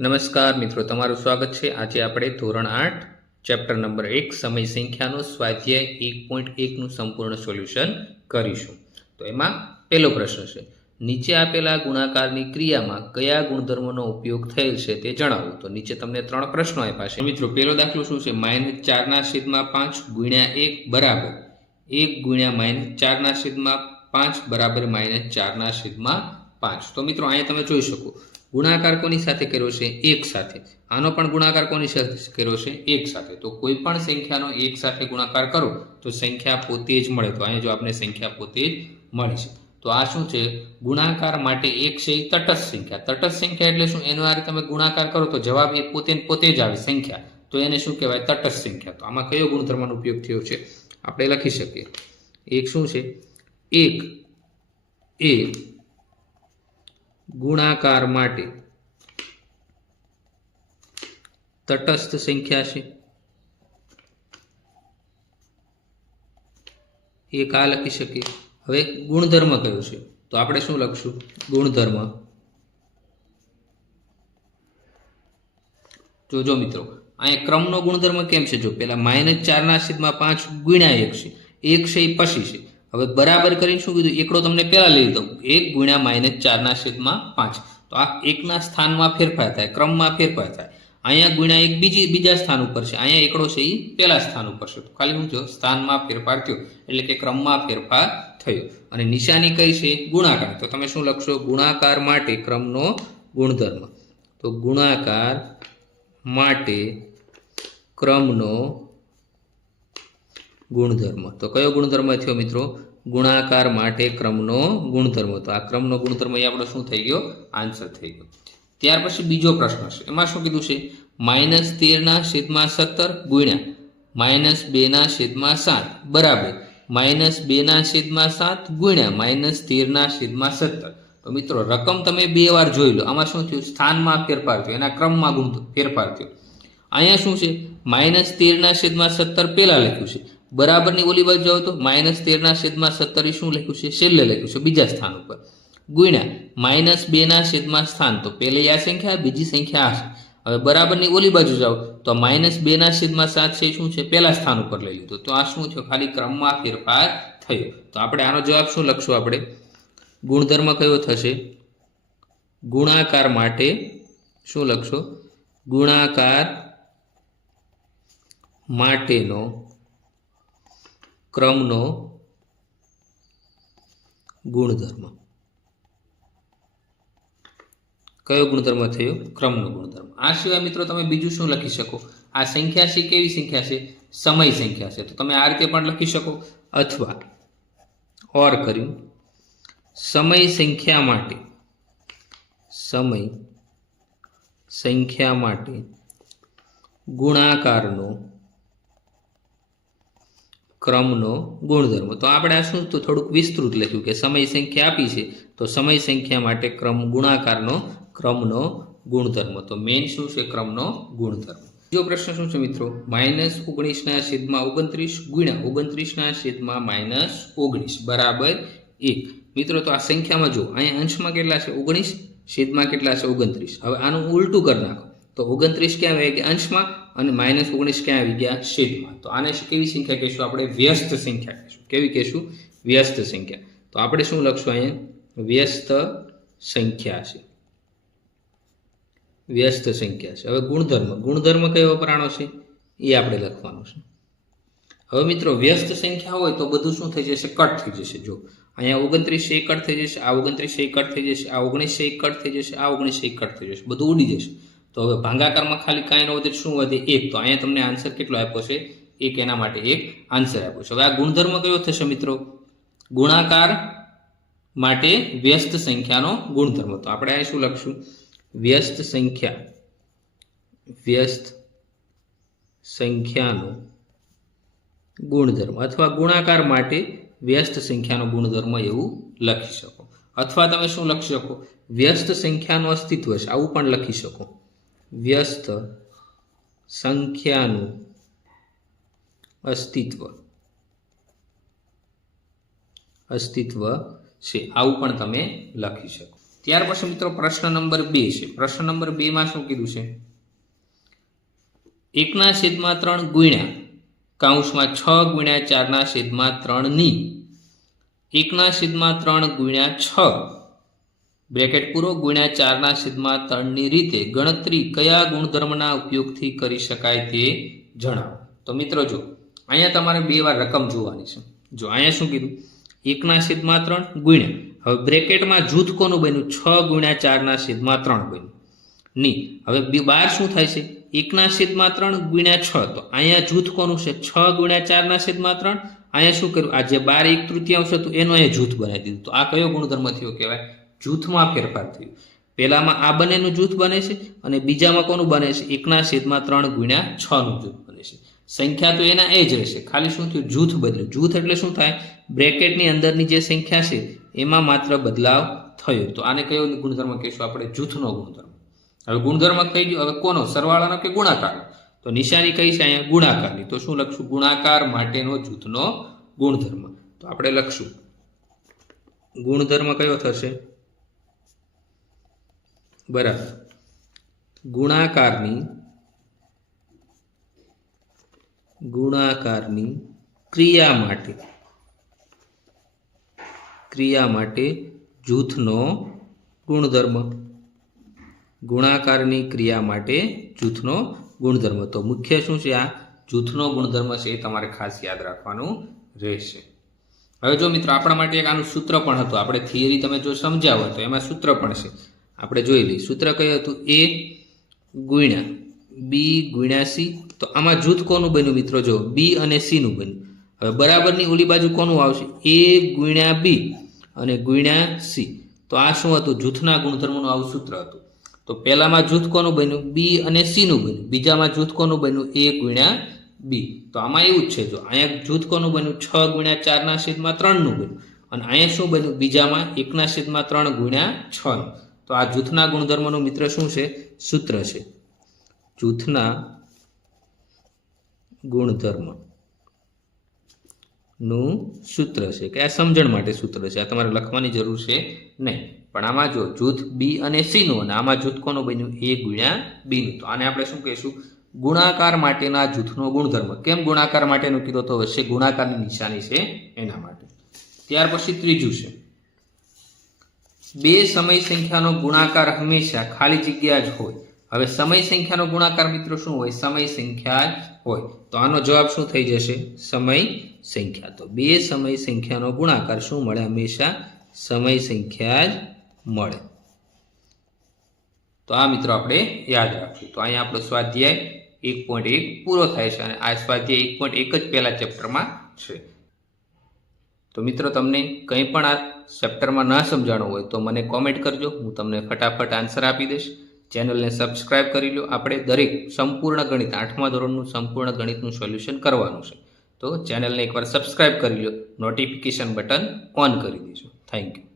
નમસ્કાર મિત્રો, તમારું સ્વાગત છે। આજે આપણે ધોરણ 8 ચેપ્ટર નંબર 1 સમય સંખ્યાનો સ્વાધ્યાય 1.1નું સંપૂર્ણ સોલ્યુશન કરીશું। તો એમાં પહેલો પ્રશ્ન છે, નીચે આપેલા ગુણાકારની ક્રિયામાં કયા ગુણધર્મનો ઉપયોગ થયેલ છે તે જણાવો। તો નીચે તમને 3 પ્રશ્નો આપ્યા છે। મિત્રો પહેલો દાખલો શું છે, -4/5 ગુણ્યા 1 બરાબર 1 ગુણ્યા -4/5 બરાબર -4/5। તો મિત્રો અહીંયા તમે જોઈ શકો ગુણાકાર કોની સાથે કર્યો છે? 1 સાથે। આનો પણ ગુણાકાર કોની સાથે કર્યો છે? 1 સાથે। તો કોઈ પણ સંખ્યાનો 1 સાથે ગુણાકાર કરો તો સંખ્યા પોતે જ મળે। તો અહીંયા જો આપણે સંખ્યા પોતે જ મળી છે। તો આ શું છે? ગુણાકાર માટે 1 છે એ તટસ્થ સંખ્યા। તટસ્થ સંખ્યા એટલે શું? એનો આ રીતે તમે ગુણાકાર કરો તો જવાબ એ પોતે જ આવે સંખ્યા, તો એને શું કહેવાય? તટસ્થ સંખ્યા। તો આમાં કયો ગુણધર્મનો ઉપયોગ થયો છે આપણે લખી શકીએ। એક શું છે? 1 એ ગુણાકાર માટે તટસ્થ સંખ્યા છે। એક આ લખી શકીએ। હવે ગુણધર્મ કયો છે? તો આપણે શું લખશું? ગુણધર્મ। જોજો મિત્રો, અહીંયા ક્રમનો ગુણધર્મ કેમ છે? જો પેલા -4/5 ગુણ્યા 1 છે, 1 છે એ પછી છે। હવે બરાબર કરીને શું કીધું? એકડો તમને પહેલા લઈ લીધો, 1 ગુણ્યા -4/5। તો આ એકના સ્થાનમાં ફેરફાર થાય, ક્રમમાં ફેરફાર થાય। અહીંયા ગુણ્યા 1 બીજા સ્થાન ઉપર છે, અહીંયા એકડો છે એ પહેલા સ્થાન ઉપર છે। તો ખાલી શું થયો? સ્થાનમાં ફેરફાર થયો, એટલે કે ક્રમમાં ફેરફાર થયો। અને નિશાની કઈ છે? ગુણાકાર। તો તમે શું લખશો? ગુણાકાર માટે ક્રમનો ગુણધર્મ। તો ગુણાકાર માટે ક્રમનો ગુણધર્મ। તો કયો ગુણધર્મ થયો મિત્રો? ગુણાકાર માટે ક્રમનો ગુણધર્મ। તો આ ક્રમનો ગુણધર્મ એ આપણો શું થઈ ગયો? આન્સર થઈ ગયો। ત્યાર પછી બીજો પ્રશ્ન છે, એમાં શું કીધું છે? -13/17 ગુણ્યા -2/7 બરાબર -2/7 ગુણ્યા -13/17। તો મિત્રો રકમ તમે 2 વાર જોઈ લો। આમાં શું થયું? સ્થાનમાં ફેરફાર થયો, એના ક્રમમાં ફેરફાર થયો। અહીંયા શું છે? -13/17 પહેલા લખ્યું છે, બરાબરની ઓલી બાજુ જાઓ તો -13/17 એ શું લખ્યું છે? છેલ્લે લખ્યું છે, બીજા સ્થાન ઉપર। ગુણ્યા -2 સ્થાન, તો પહેલી આ સંખ્યા, બીજી સંખ્યા આ છે। હવે બરાબરની ઓલી બાજુ જાઓ તો -2/7 છે શું છે? પહેલા સ્થાન ઉપર લઈ લીધું। તો આ શું થયું? ખાલી ક્રમમાં ફેરફાર થયો। તો આપણે આનો જવાબ શું લખશું? આપણે ગુણધર્મ કયો થશે? ગુણાકાર માટે શું લખશો? ગુણાકાર માટેનો ક્રમનો ગુણધર્મ। કયો ગુણધર્મ થયો? ક્રમનો ગુણધર્મ। આ સિવાય મિત્રો તમે બીજું શું લખી શકો? આ સંખ્યા છે કેવી સંખ્યા છે? સમય સંખ્યા છે। તો તમે આ રીતે પણ લખી શકો, અથવા ઓર કર્યું સમય સંખ્યા માટે ગુણાકારનો ક્રમનો ગુણધર્મ। તો આપણે આ શું? તો થોડુંક વિસ્તૃત લખ્યું કે સમય સંખ્યા આપી છે, તો સમય સંખ્યા માટે ગુણાકારનો ક્રમનો ગુણધર્મ। તો મેઇન શું છે? ક્રમનો ગુણધર્મ। બીજો પ્રશ્ન શું છે મિત્રો? -19/29 ગુણ્યા 29/-19 બરાબર 1। મિત્રો તો આ સંખ્યામાં જો અહીંયા અંશમાં કેટલા છે? 19, છેદમાં કેટલા છે? 29। હવે આનું ઉલટું કરી નાખો તો 29 ક્યાં આવી ગયા? અંશમાં, અને -19 ક્યાં આવી ગયા? છેદમાં। તો આને કેવી સંખ્યા કહીશું? આપણે વ્યસ્ત સંખ્યા કહીશું। કેવી કહીશું? વ્યસ્ત સંખ્યા। તો આપણે શું લખશું? અહીંયા વ્યસ્ત સંખ્યા છે, વ્યસ્ત સંખ્યા છે। હવે ગુણધર્મ કયો વપરાણો છે એ આપણે લખવાનું છે। હવે મિત્રો વ્યસ્ત સંખ્યા હોય તો બધું શું થઈ જશે? કટ થઈ જશે। જો અહીંયા 29 છે એ કટ થઈ જશે, આ 29 છે એ કટ થઈ જશે, આ 19 છે એ કટ થઈ જશે, આ 19 છે એ કટ થઈ જશે, બધું ઉડી જશે। તો હવે ભાગાકારમાં ખાલી કાંઈ ન વધે, શું વધે? 1। તો અહીંયા તમને આન્સર કેટલો આપ્યો છે? 1। એના માટે 1 આન્સર આપ્યો છે। હવે આ ગુણધર્મ કયો થશે મિત્રો? ગુણાકાર માટે વ્યસ્ત સંખ્યાનો ગુણધર્મ। તો આપણે અહીં શું લખશું? વ્યસ્ત સંખ્યાનો ગુણધર્મ, અથવા ગુણાકાર માટે વ્યસ્ત સંખ્યાનો ગુણધર્મ એવું લખી શકો। અથવા તમે શું લખી શકો? વ્યસ્ત સંખ્યાનું અસ્તિત્વ છે, આવું પણ લખી શકો। વ્યસ્ત સંખ્યાનું અસ્તિત્વ છે, આવું પણ તમે લખી શકો। ત્યાર પછી મિત્રો પ્રશ્ન નંબર 2 છે. પ્રશ્ન નંબર 2 માં શું કીધું છે? 1/3 ગુણ્યા કૌંસમાં 6 ગુણ્યા 4/3 ની 1/3 ગુણ્યા 6 બ્રેકેટ પૂરો ગુણ્યા 4/3 ની રીતે ગણતરી કયા ગુણધર્મના ઉપયોગથી કરી શકાય તે જણાવો. તો મિત્રો જો અહીંયા તમારે 2 વાર રકમ જોવાની છે. જો અહીંયા શું કીધું? 1/3 ગુણ્યા, હવે બ્રેકેટમાં જૂથ કોનું બન્યું? 6 ગુણ્યા 4/3 બન્યું ની. હવે બાર શું થાય છે? 1/3 ગુણ્યા 6. તો અહીંયા જૂથ કોનું છે? 6 ગુણ્યા 4/3. અહીંયા શું કર્યું? આ જે 12 1/3 હતું એનો અહીંયા જૂથ બનાવી દીધું. તો આ કયો ગુણધર્મ થયો કહેવાય? જૂથમાં ફેરફાર થયો. પહેલામાં આ બંનેનું જૂથ બને છે અને બીજામાં કોનું બને છે? 1/3 ગુણ્યા 6 નું જૂથ બને છે. સંખ્યા તો એના એ જ રહેશે, ખાલી શું થયું? જૂથ બદલ્યું. જૂથ એટલે શું થાય? બ્રેકેટની અંદરની જે સંખ્યા છે એમાં માત્ર બદલાવ થયો. તો આને કયો ગુણધર્મ કહીશું આપણે? જૂથનો ગુણધર્મ. હવે ગુણધર્મ કહી ગયો, હવે કોનો? સરવાળાનો કે ગુણાકારનો? તો નિશાની કઈ છે અહીંયા? ગુણાકારની. તો શું લખશું? ગુણાકાર માટેનો જૂથનો ગુણધર્મ. તો આપણે લખશું ગુણધર્મ કયો થશે? બરાબર, ગુણાકારની ક્રિયા માટે જૂથનો ગુણધર્મ. ગુણાકારની ક્રિયા માટે જૂથનો ગુણધર્મ. તો મુખ્ય શું છે? આ જૂથનો ગુણધર્મ છે, એ તમારે ખાસ યાદ રાખવાનું રહેશે. હવે જો મિત્રો આપણા માટે એક આનું સૂત્ર પણ હતું. આપણે થિયરી તમે જો સમજાવો તો એમાં સૂત્ર પણ છે, આપણે જોઈ લઈએ. સૂત્ર કયું હતું? A ગુણ્યા B ગુણ્યા C. તો આમાં જૂથ કોનું બન્યું મિત્રો? જો B અને C નું બન્યું. હવે બરાબરની ઓલી બાજુ કોનું આવશે? A ગુણ્યા B અને ગુણ્યા C. તો આ શું હતું? જૂથના ગુણધર્મનું આવું સૂત્ર હતું. તો પહેલામાં જૂથ કોનું બન્યું? B અને C નું બન્યું. બીજામાં જૂથ કોનું બન્યું? A ગુણ્યા B. તો આમાં એવું જ છે, જો અહીંયા જૂથ કોનું બન્યું? 6 ગુણ્યા 4/3 નું બન્યું. અને અહીંયા શું બન્યું? બીજામાં 1/3 ગુણ્યા 6 નું. તો આ જૂથના ગુણધર્મનું મિત્ર શું છે? સૂત્ર છે. જૂથના ગુણધર્મનું સૂત્ર છે, કે આ સમજણ માટે સૂત્ર છે, આ તમારે લખવાની જરૂર છે નહીં. પણ આમાં જો જૂથ B અને C નું અને આમાં જૂથ કોનું બન્યું? A ગુણ્યા B નું. તો આને આપણે શું કહીશું? ગુણાકાર માટેના જૂથનો ગુણધર્મ. કેમ ગુણાકાર માટેનું કીધું? તો વચ્ચે ગુણાકારની નિશાની છે એના માટે. ત્યાર પછી ત્રીજું છે, 2 સમય સંખ્યાનો ગુણાકાર હંમેશા ખાલી જગ્યા જ હોય. હવે સમય સંખ્યાનો ગુણાકાર મિત્રો શું હોય? સમય સંખ્યા જ હોય. તો આનો જવાબ શું થઈ જશે? સમય સંખ્યા. તો 2 સમય સંખ્યાનો ગુણાકાર શું મળે? હંમેશા સમય સંખ્યા જ મળે. તો આ મિત્રો આપણે યાદ રાખશું. તો અહીંયા આપણો સ્વાધ્યાય 1.1 પૂરો થાય છે અને આ સ્વાધ્યાય 1.1 જ પહેલા ચેપ્ટરમાં છે. તો મિત્રો તમને કંઈ પણ આ ચેપ્ટરમાં ન સમજાણું હોય તો મને કોમેન્ટ કરજો, હું તમને ફટાફટ આન્સર આપી દઈશ. ચેનલને સબસ્ક્રાઇબ કરી લો. આપણે દરેક સંપૂર્ણ ગણિત 8મા ધોરણનું સંપૂર્ણ ગણિતનું સોલ્યુશન કરવાનું છે. તો ચેનલને એકવાર સબસ્ક્રાઇબ કરી લો, નોટિફિકેશન બટન ઓન કરી દેજો. Thank you.